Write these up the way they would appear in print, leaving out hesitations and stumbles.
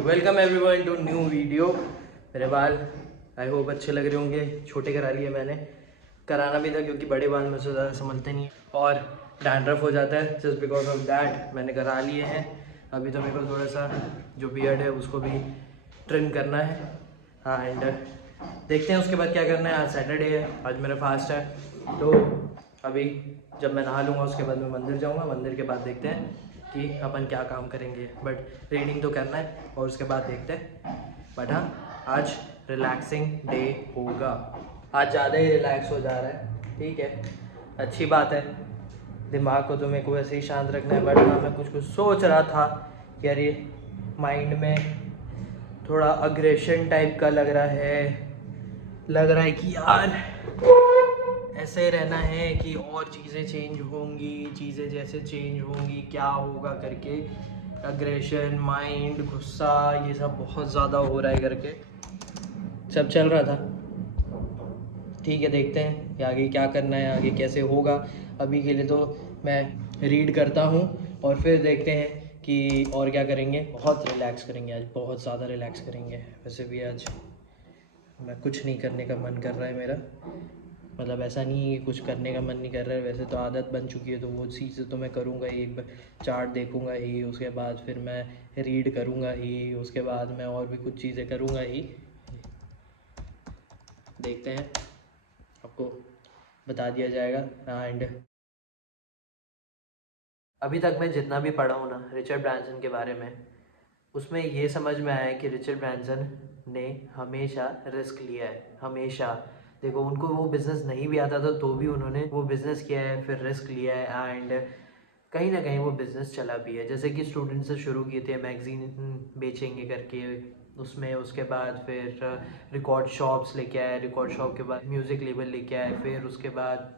Welcome everyone to new video. मेरे बाल I hope अच्छे लग रहे होंगे। छोटे करा लिए मैंने, कराना भी था क्योंकि बड़े बाल मुझसे ज़्यादा संभलते नहीं और डैंड्रफ हो जाता है। जस्ट बिकॉज ऑफ दैट मैंने करा लिए हैं। अभी तो मेरे को थोड़ा सा जो बियर्ड है उसको भी ट्रिम करना है एंड देखते हैं उसके बाद क्या करना है। आज सैटरडे है, आज मेरा फास्ट है, तो अभी जब मैं नहा लूँगा उसके बाद मैं मंदिर जाऊँगा। मंदिर के बाद देखते हैं कि अपन क्या काम करेंगे, बट रीडिंग तो करना है और उसके बाद देखते हैं। बट हाँ, आज रिलैक्सिंग डे होगा। आज ज़्यादा ही रिलैक्स हो जा रहा है, ठीक है, अच्छी बात है। दिमाग को तो मेरे को वैसे ही शांत रखना है। बट हाँ, मैं कुछ सोच रहा था कि यार ये माइंड में थोड़ा अग्रेशन टाइप का लग रहा है कि यार ऐसे रहना है कि और चीज़ें चेंज होंगी, चीज़ें जैसे चेंज होंगी क्या होगा करके। अग्रेशन, माइंड, गुस्सा, ये सब बहुत ज़्यादा हो रहा है करके सब चल रहा था। ठीक है, देखते हैं कि आगे क्या करना है, आगे कैसे होगा। अभी के लिए तो मैं रीड करता हूँ और फिर देखते हैं कि और क्या करेंगे। बहुत रिलैक्स करेंगे आज, बहुत ज़्यादा रिलैक्स करेंगे। वैसे भी आज मैं कुछ नहीं करने का मन कर रहा है मेरा, मतलब ऐसा नहीं है कि कुछ करने का मन नहीं कर रहा है, वैसे तो आदत बन चुकी है तो वो चीज़ तो मैं करूँगा ही। एक बार चार्ट देखूँगा ही, उसके बाद फिर मैं रीड करूँगा ही, उसके बाद मैं और भी कुछ चीज़ें करूँगा ही। देखते हैं, आपको बता दिया जाएगा। एंड अभी तक मैं जितना भी पढ़ा हूँ ना रिचर्ड ब्रांसन के बारे में, उसमें ये समझ में आया है कि रिचर्ड ब्रांसन ने हमेशा रिस्क लिया है, हमेशा। देखो, उनको वो बिज़नेस नहीं भी आता था तो भी उन्होंने वो बिज़नेस किया है, फिर रिस्क लिया है एंड कहीं ना कहीं वो बिज़नेस चला भी है। जैसे कि स्टूडेंट से शुरू किए थे मैगज़ीन बेचेंगे करके, उसमें उसके बाद फिर रिकॉर्ड शॉप्स लेके आए, रिकॉर्ड शॉप के बाद म्यूज़िक लेबल लेके आए, फिर उसके बाद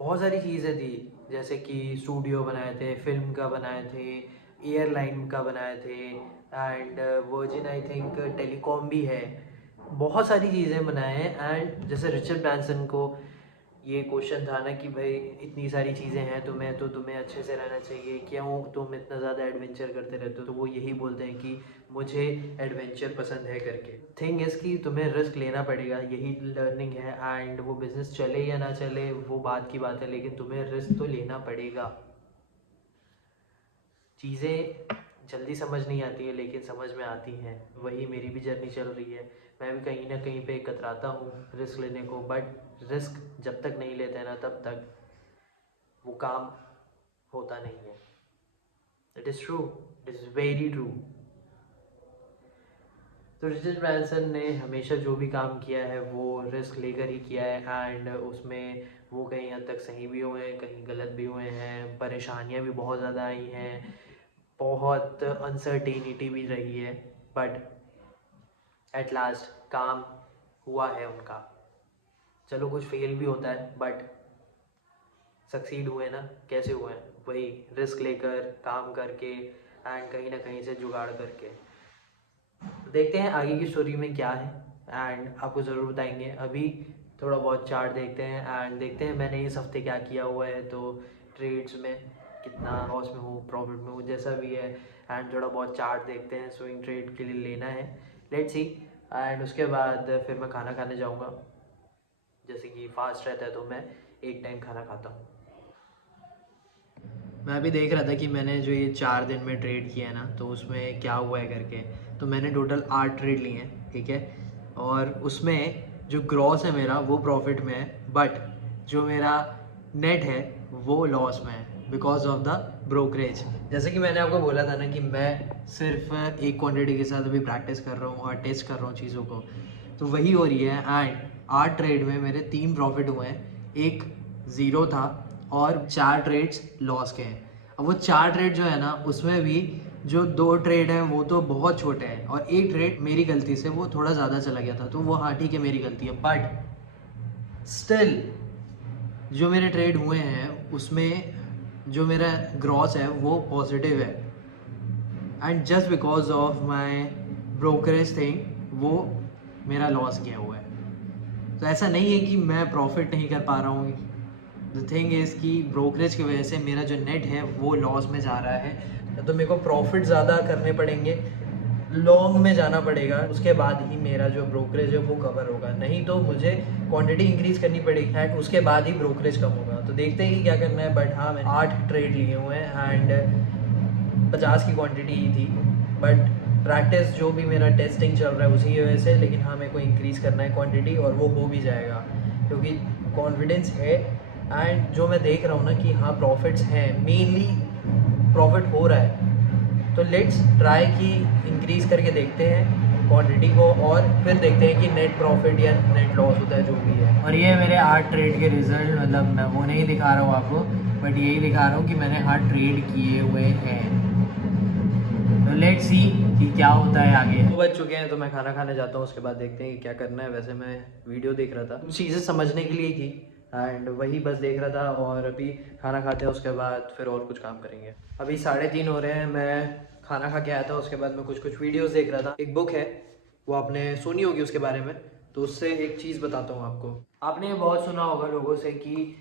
बहुत सारी चीज़ें थी। जैसे कि स्टूडियो बनाए थे, फिल्म का बनाए थे, एयरलाइन का बनाए थे and virgin I think telecom भी है। बहुत सारी चीज़ें बनाए हैं। एंड जैसे रिचर्ड ब्रांसन को ये क्वेश्चन था ना कि भाई इतनी सारी चीज़ें हैं, तुम्हें अच्छे से रहना चाहिए, क्यों तुम इतना ज़्यादा एडवेंचर करते रहते हो। तो वो यही बोलते हैं कि मुझे एडवेंचर पसंद है करके। थिंग इज़ कि तुम्हें रिस्क लेना पड़ेगा, यही लर्निंग है। एंड वो बिज़नेस चले या ना चले वो बात की बात है, लेकिन तुम्हें रिस्क तो लेना पड़ेगा। चीज़ें जल्दी समझ नहीं आती है लेकिन समझ में आती हैं, वही मेरी भी जर्नी चल रही है। मैं भी कहीं ना कहीं पे कतराता हूँ रिस्क लेने को, बट रिस्क जब तक नहीं लेते ना तब तक वो काम होता नहीं है। It is true, it is very true. तो रिचर्ड ब्रांसन ने हमेशा जो भी काम किया है वो रिस्क लेकर ही किया है एंड उसमें वो कहीं हद तक सही भी हुए हैं, कहीं गलत भी हुए हैं। परेशानियां भी बहुत ज़्यादा आई हैं, बहुत अनसर्टेनिटी भी रही है, बट एट लास्ट काम हुआ है उनका। चलो कुछ फेल भी होता है बट सक्सीड हुए ना, कैसे हुए हैं, वही रिस्क लेकर, काम करके एंड कहीं ना कहीं से जुगाड़ करके। देखते हैं आगे की स्टोरी में क्या है एंड आपको ज़रूर बताएंगे। अभी थोड़ा बहुत चार्ट देखते हैं एंड देखते हैं मैंने इस हफ्ते क्या किया हुआ है, तो ट्रेड्स में कितना लॉस में हूँ, प्रॉफिट में हूँ, जैसा भी है। एंड थोड़ा बहुत चार्ट देखते हैं, स्विंग ट्रेड के लिए लेना है, लेट्स सी। एंड उसके बाद फिर मैं खाना खाने जाऊँगा। जैसे कि फास्ट रहता है तो मैं एक टाइम खाना खाता हूँ। मैं अभी देख रहा था कि मैंने जो ये 4 दिन में ट्रेड किया है ना, तो उसमें क्या हुआ है करके। तो मैंने टोटल 8 ट्रेड लिए हैं, ठीक है, और उसमें जो ग्रॉस है मेरा वो प्रॉफिट में है, बट जो मेरा नेट है वो लॉस में है बिकॉज ऑफ द ब्रोकरेज। जैसे कि मैंने आपको बोला था ना कि मैं सिर्फ एक क्वांटिटी के साथ अभी प्रैक्टिस कर रहा हूँ और टेस्ट कर रहा हूँ चीज़ों को, तो वही हो रही है। एंड 8 ट्रेड में मेरे 3 प्रॉफिट हुए हैं, एक ज़ीरो था और 4 ट्रेड्स लॉस के हैं। अब वो 4 ट्रेड जो है ना उसमें भी जो 2 ट्रेड हैं वो तो बहुत छोटे हैं और एक ट्रेड मेरी गलती से वो थोड़ा ज़्यादा चला गया था, तो वो हाँ ठीक है मेरी गलती है, बट स्टिल जो मेरे ट्रेड हुए हैं उसमें जो मेरा ग्रॉस है वो पॉजिटिव है। And just because of my brokerage thing वो मेरा लॉस किया हुआ है। तो ऐसा नहीं है कि मैं प्रॉफिट नहीं कर पा रहा हूँ। द थिंग इज़ कि ब्रोकरेज की वजह से मेरा जो नेट है वो लॉस में जा रहा है। तो मेरे को प्रॉफिट ज़्यादा करने पड़ेंगे, लॉन्ग में जाना पड़ेगा, उसके बाद ही मेरा जो ब्रोकरेज है वो कवर होगा। नहीं तो मुझे क्वांटिटी इंक्रीज करनी पड़ेगी एंड उसके बाद ही ब्रोकरेज कम होगा। तो देखते हैं कि क्या करना है। बट हाँ, मैंने 8 ट्रेड लिए हुए हैं एंड 50 की क्वांटिटी ही थी। बट प्रैक्टिस जो भी मेरा टेस्टिंग चल रहा है उसी की वजह से, लेकिन हाँ मेरे को इंक्रीज़ करना है क्वांटिटी और वो हो भी जाएगा क्योंकि कॉन्फिडेंस है। एंड जो मैं देख रहा हूँ ना कि हाँ प्रॉफिट्स हैं, मेनली प्रॉफिट हो रहा है। तो लेट्स ट्राई कि इंक्रीज़ करके देखते हैं क्वांटिटी को और फिर देखते हैं कि नेट प्रॉफिट या नेट लॉस होता है जो भी है। और ये मेरे 8 ट्रेड के रिजल्ट, मतलब मैं वो नहीं दिखा रहा हूँ आपको, बट यही दिखा रहा हूँ कि मैंने 8 ट्रेड किए हुए हैं। तो लेट्स सी कि क्या होता है आगे। तो बज चुके हैं तो मैं खाना खाने जाता हूँ, उसके बाद देखते हैं कि क्या करना है। वैसे मैं वीडियो देख रहा था, कुछ चीज़ें समझने के लिए थी एंड वही बस देख रहा था। और अभी खाना खाते हैं, उसके बाद फिर और कुछ काम करेंगे। अभी 3:30 हो रहे हैं, मैं खाना खा के आया था, उसके बाद मैं कुछ वीडियोस देख रहा था। एक बुक है, वो आपने सुनी होगी उसके बारे में, तो उससे एक चीज़ बताता हूँ आपको। आपने ये बहुत सुना होगा लोगों से कि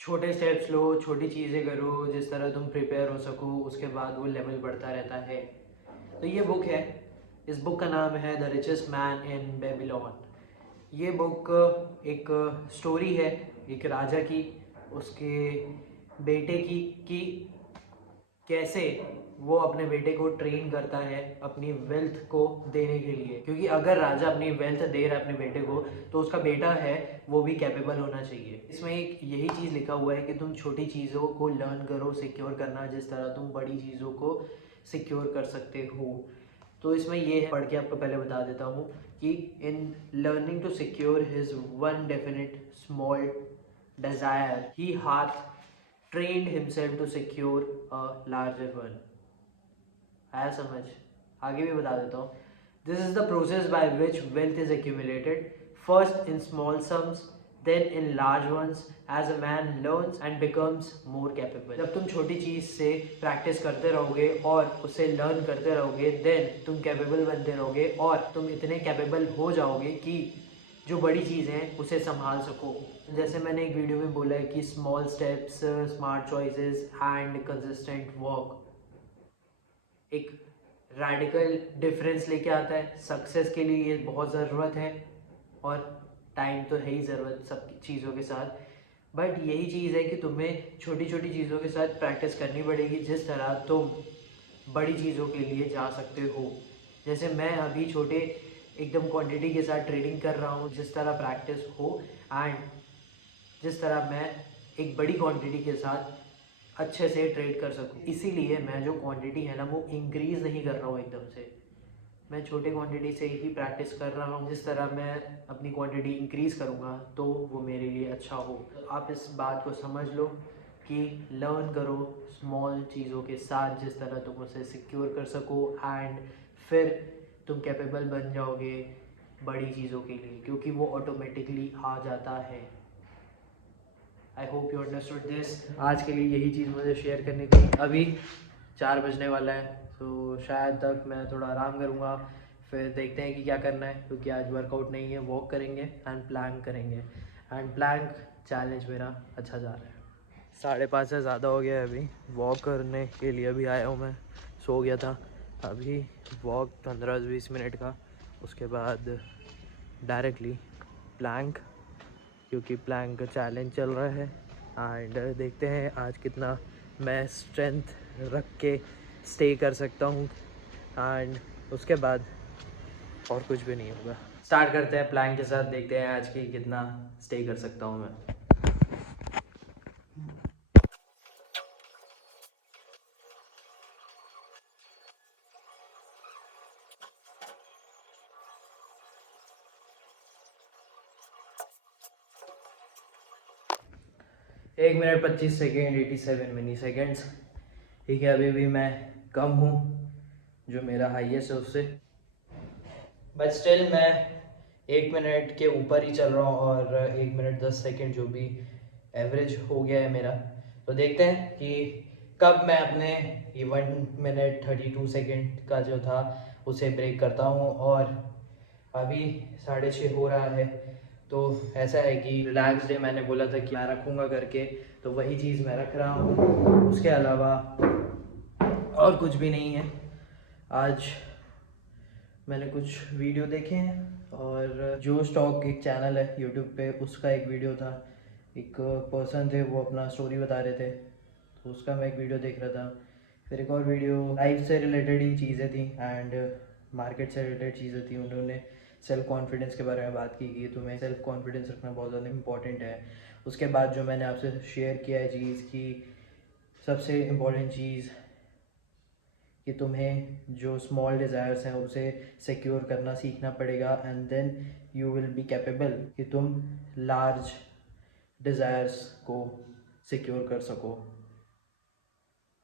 छोटे स्टेप्स लो, छोटी चीज़ें करो, जिस तरह तुम प्रिपेयर हो सको, उसके बाद वो लेवल बढ़ता रहता है। तो ये बुक है, इस बुक का नाम है the richest man in Babylon. ये बुक एक स्टोरी है एक राजा की, उसके बेटे की, कि कैसे वो अपने बेटे को ट्रेन करता है अपनी वेल्थ को देने के लिए। क्योंकि अगर राजा अपनी वेल्थ दे रहा है अपने बेटे को, तो उसका बेटा है वो भी कैपेबल होना चाहिए। इसमें एक यही चीज़ लिखा हुआ है कि तुम छोटी चीज़ों को लर्न करो, सिक्योर करना, जिस तरह तुम बड़ी चीज़ों को सिक्योर कर सकते हो। तो इसमें ये है, पढ़ के आपको पहले बता देता हूँ कि in learning to secure his one definite small desire, he hath trained himself to secure a larger one। आया समझ? आगे भी बता देता हूँ। This is the process by which wealth is accumulated, first in small sums, then in large ones, as a man learns and becomes more capable। जब तुम छोटी चीज़ से प्रैक्टिस करते रहोगे और उसे लर्न करते रहोगे, देन तुम कैपेबल बनते रहोगे और तुम इतने कैपेबल हो जाओगे कि जो बड़ी चीज़ है उसे संभाल सको। जैसे मैंने एक वीडियो में बोला है कि small steps, smart choices and consistent work एक रैडिकल डिफरेंस लेके आता है। सक्सेस के लिए ये बहुत ज़रूरत है और टाइम तो है ही ज़रूरत सब चीज़ों के साथ। बट यही चीज़ है कि तुम्हें छोटी छोटी चीज़ों के साथ प्रैक्टिस करनी पड़ेगी, जिस तरह तुम बड़ी चीज़ों के लिए जा सकते हो। जैसे मैं अभी छोटे एकदम क्वांटिटी के साथ ट्रेडिंग कर रहा हूँ, जिस तरह प्रैक्टिस हो एंड जिस तरह मैं एक बड़ी क्वांटिटी के साथ अच्छे से ट्रेड कर सकूँ। इसीलिए मैं जो क्वांटिटी है ना वो इंक्रीज़ नहीं कर रहा हूँ एकदम से, मैं छोटे क्वांटिटी से ही प्रैक्टिस कर रहा हूँ। जिस तरह मैं अपनी क्वांटिटी इंक्रीज़ करूँगा तो वो मेरे लिए अच्छा हो। आप इस बात को समझ लो कि लर्न करो स्मॉल चीज़ों के साथ, जिस तरह तुम उसे सिक्योर कर सको एंड फिर तुम कैपेबल बन जाओगे बड़ी चीज़ों के लिए, क्योंकि वो ऑटोमेटिकली आ जाता है। आई होप यू अंडरस्टूड दिस। आज के लिए यही चीज़ मुझे शेयर करनी थी। अभी 4 बजने वाला है, तो शायद तक मैं थोड़ा आराम करूँगा, फिर देखते हैं कि क्या करना है। क्योंकि आज वर्कआउट नहीं है, वॉक करेंगे एंड प्लैंक करेंगे। एंड प्लैंक चैलेंज मेरा अच्छा जा रहा है। 5:30 से ज़्यादा हो गया है, अभी वॉक करने के लिए अभी आया हूँ। मैं सो गया था, अभी वॉक 15-20 मिनट का, उसके बाद डायरेक्टली प्लैंक, क्योंकि प्लैंक का चैलेंज चल रहा है। एंड देखते हैं आज कितना मैं स्ट्रेंथ रख के स्टे कर सकता हूँ एंड उसके बाद और कुछ भी नहीं होगा। स्टार्ट करते हैं प्लैंक के साथ, देखते हैं आज की कितना स्टे कर सकता हूँ मैं। एक मिनट 25 सेकेंड, 87 मिनी सेकेंड्स। ठीक है, अभी भी मैं कम हूँ जो मेरा हाईएस्ट है उससे, बट स्टिल मैं 1 मिनट के ऊपर ही चल रहा हूँ और 1 मिनट 10 सेकेंड जो भी एवरेज हो गया है मेरा। तो देखते हैं कि कब मैं अपने ये 1 मिनट 32 सेकेंड का जो था उसे ब्रेक करता हूँ। और अभी 6:30 हो रहा है, तो ऐसा है कि रिलैक्स डे मैंने बोला था कि मैं रखूँगा करके, तो वही चीज़ मैं रख रहा हूँ। उसके अलावा और कुछ भी नहीं है। आज मैंने कुछ वीडियो देखे हैं और जो स्टॉक एक चैनल है यूट्यूब पे, उसका एक वीडियो था। एक पर्सन थे, वो अपना स्टोरी बता रहे थे, तो उसका मैं एक वीडियो देख रहा था। फिर एक और वीडियो लाइफ से रिलेटेड ही चीज़ें थी एंड मार्केट से रिलेटेड चीज़ें थी। उन्होंने सेल्फ कॉन्फिडेंस के बारे में बात की कि तुम्हें सेल्फ कॉन्फिडेंस रखना बहुत ज़्यादा इंपॉर्टेंट है। उसके बाद जो मैंने आपसे शेयर किया है चीज़ की सबसे इम्पॉर्टेंट चीज़ कि तुम्हें जो स्मॉल डिज़ायर्स हैं उसे सिक्योर करना सीखना पड़ेगा and then you will be capable कि तुम लार्ज डिज़ायर्स को सिक्योर कर सको।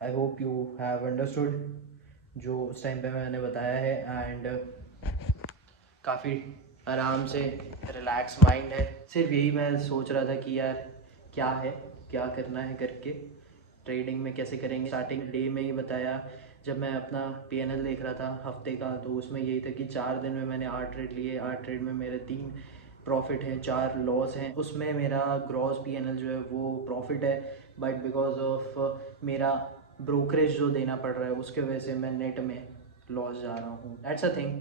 I hope you have understood जो उस टाइम पे मैंने बताया है एंड काफ़ी आराम से रिलैक्स माइंड है। सिर्फ यही मैं सोच रहा था कि यार क्या है, क्या करना है करके, ट्रेडिंग में कैसे करेंगे। स्टार्टिंग डे में ही बताया जब मैं अपना PNL देख रहा था हफ्ते का, तो उसमें यही था कि 4 दिन में मैंने 8 ट्रेड लिए। 8 ट्रेड में मेरे 3 प्रॉफिट हैं, 4 लॉस हैं। उसमें मेरा ग्रॉस PNL जो है वो प्रॉफिट है, बट बिकॉज ऑफ मेरा ब्रोकरेज जो देना पड़ रहा है उसके वजह से मैं नेट में लॉस जा रहा हूँ। दैट्स अ थिंग,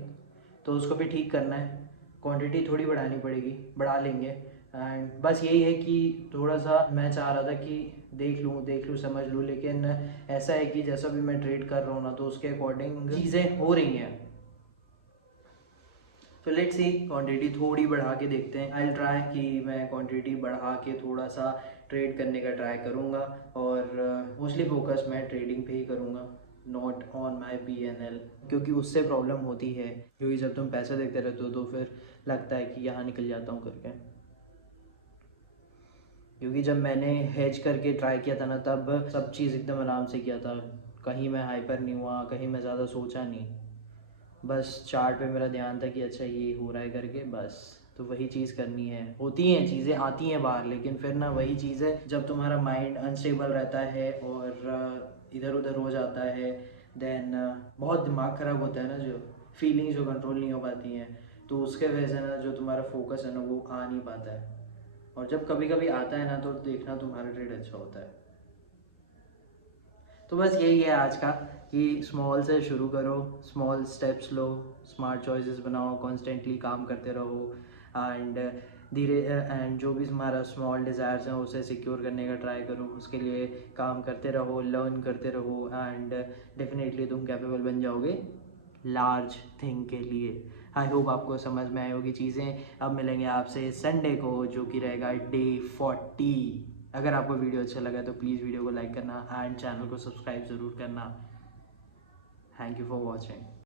तो उसको भी ठीक करना है। क्वांटिटी थोड़ी बढ़ानी पड़ेगी, बढ़ा लेंगे। एंड बस यही है कि थोड़ा सा मैं चाह रहा था कि देख लूँ समझ लूँ, लेकिन ऐसा है कि जैसा भी मैं ट्रेड कर रहा हूँ ना, तो उसके अकॉर्डिंग चीज़ें हो रही हैं। तो लेट्स सी, क्वांटिटी थोड़ी बढ़ा के देखते हैं। आई विल ट्राई कि मैं क्वांटिटी बढ़ा के थोड़ा सा ट्रेड करने का ट्राई करूँगा और मोस्टली फोकस मैं ट्रेडिंग पे ही करूँगा, नॉट ऑन माई PNL, क्योंकि उससे प्रॉब्लम होती है। क्योंकि जब तुम पैसे देखते रहते हो तो फिर लगता है कि यहाँ निकल जाता हूँ करके। क्योंकि जब मैंने हेज करके ट्राई किया था ना, तब सब चीज़ एकदम आराम से किया था। कहीं मैं हाइपर नहीं हुआ, कहीं मैं ज़्यादा सोचा नहीं। बस चार्ट पे मेरा ध्यान था कि अच्छा ये हो रहा है करके, बस तो वही चीज़ करनी है। होती हैं चीज़ें, आती हैं बाहर, लेकिन फिर ना वही चीज़ है, जब तुम्हारा माइंड अनस्टेबल रहता है और इधर उधर हो जाता है, देन बहुत दिमाग ख़राब होता है ना, जो फीलिंग्स जो कंट्रोल नहीं हो पाती हैं, तो उसके वजह से ना जो तुम्हारा फोकस है ना वो आ नहीं पाता है। और जब कभी कभी आता है ना, तो देखना तुम्हारा ट्रेड अच्छा होता है। तो बस यही है आज का, कि स्मॉल से शुरू करो, स्मॉल स्टेप्स लो, स्मार्ट चॉइसेस बनाओ, कॉन्स्टेंटली काम करते रहो एंड धीरे एंड जो भी तुम्हारा स्मॉल डिज़ायर्स हैं उसे सिक्योर करने का ट्राई करो। उसके लिए काम करते रहो, लर्न करते रहो एंड डेफिनेटली तुम कैपेबल बन जाओगे लार्ज थिंग के लिए। आई होप आपको समझ में आई होगी चीज़ें। अब मिलेंगे आपसे संडे को, जो कि रहेगा डे 40। अगर आपको वीडियो अच्छा लगा तो प्लीज़ वीडियो को लाइक करना एंड चैनल को सब्सक्राइब ज़रूर करना। Thank you for watching.